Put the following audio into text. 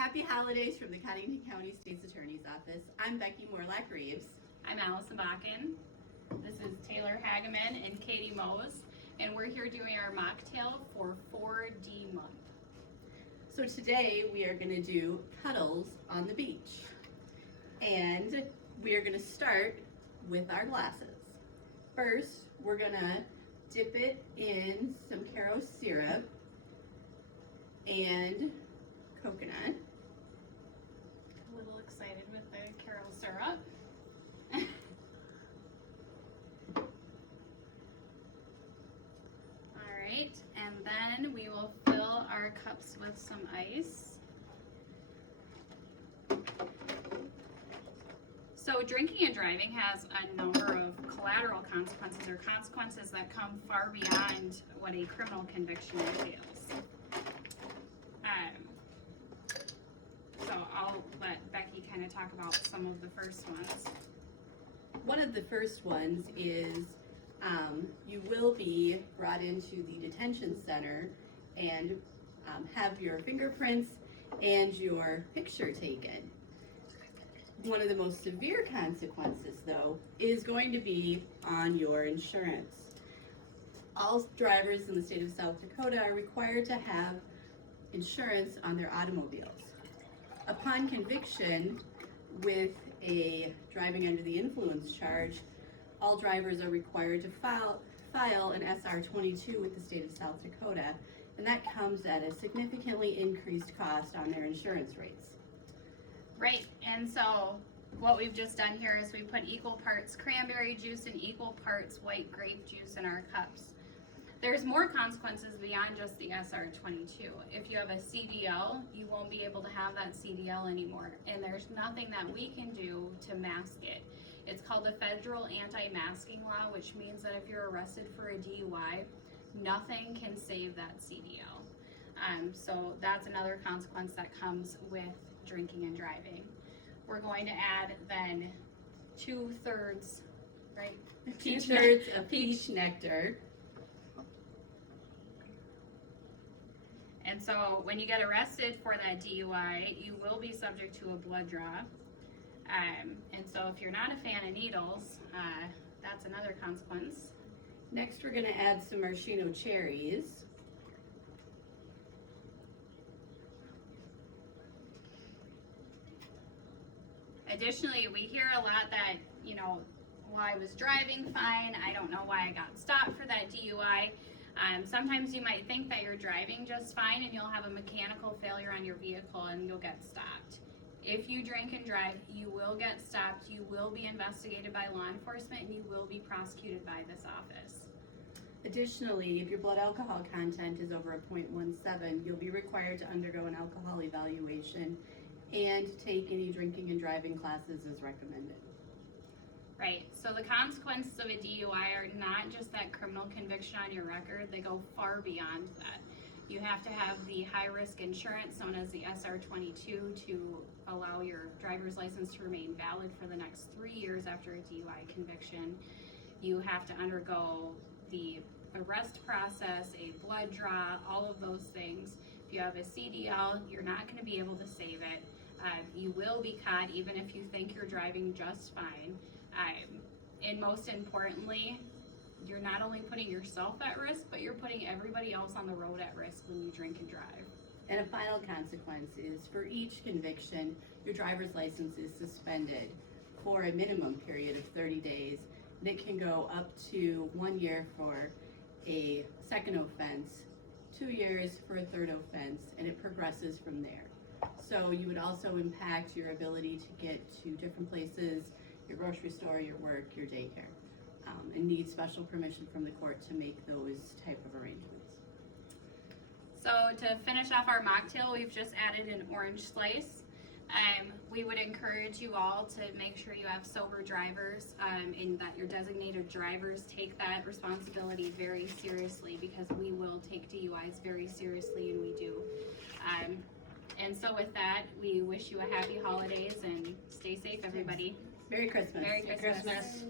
Happy holidays from the Codington County State's Attorney's Office. I'm Becky Morlock-Reeves. I'm Allison Bakken. This is Taylor Hageman and Katie Mose, and we're here doing our mocktail for 4D month. So today we are going to do cuddles on the beach. And we are going to start with our glasses. First, we're going to dip it in some Caro syrup and coconut. A little excited with the Caro syrup. Alright, and then we will fill our cups with some ice. So drinking and driving has a number of collateral consequences, or consequences that come far beyond what a criminal conviction entails. So I'll let Becky kind of talk about some of the first ones. One of the first ones is you will be brought into the detention center and have your fingerprints and your picture taken. One of the most severe consequences, though, is going to be on your insurance. All drivers in the state of South Dakota are required to have insurance on their automobiles. Upon conviction with a driving under the influence charge, all drivers are required to file an SR-22 with the state of South Dakota, and that comes at a significantly increased cost on their insurance rates. Right, and so what we've just done here is we put equal parts cranberry juice and equal parts white grape juice in our cups. There's more consequences beyond just the SR-22. If you have a CDL, you won't be able to have that CDL anymore, and there's nothing that we can do to mask it. It's called the federal anti-masking law, which means that if you're arrested for a DUI, nothing can save that CDL. So that's another consequence that comes with drinking and driving. We're going to add then 2/3, right? 2/3 of peach nectar. And so when you get arrested for that DUI, you will be subject to a blood draw. And so if you're not a fan of needles, that's another consequence. Next, we're going to add some maraschino cherries. Additionally, we hear a lot that, well, I was driving fine, I don't know why I got stopped for that DUI. Sometimes you might think that you're driving just fine and you'll have a mechanical failure on your vehicle and you'll get stopped. If you drink and drive, you will get stopped, you will be investigated by law enforcement, and you will be prosecuted by this office. Additionally, if your blood alcohol content is over a 0.17, you'll be required to undergo an alcohol evaluation and take any drinking and driving classes as recommended. Right, so the consequences of a DUI are not just that criminal conviction on your record, they go far beyond that. You have to have the high-risk insurance known as the SR-22 to allow your driver's license to remain valid for the next 3 years after a DUI conviction. You have to undergo the arrest process, a blood draw, all of those things. If you have a CDL, you're not going to be able to save it. You will be caught even if you think you're driving just fine. And most importantly, you're not only putting yourself at risk, but you're putting everybody else on the road at risk when you drink and drive. And a final consequence is for each conviction, your driver's license is suspended for a minimum period of 30 days. And it can go up to 1 year for a second offense, 2 years for a third offense, and it progresses from there. So you would also impact your ability to get to different places, your grocery store, your work, your daycare, and need special permission from the court to make those type of arrangements. So to finish off our mocktail, we've just added an orange slice. We would encourage you all to make sure you have sober drivers and that your designated drivers take that responsibility very seriously, because we will take DUIs very seriously, and we do. And so with that, we wish you a happy holidays and stay safe, everybody. Merry Christmas. Merry Christmas.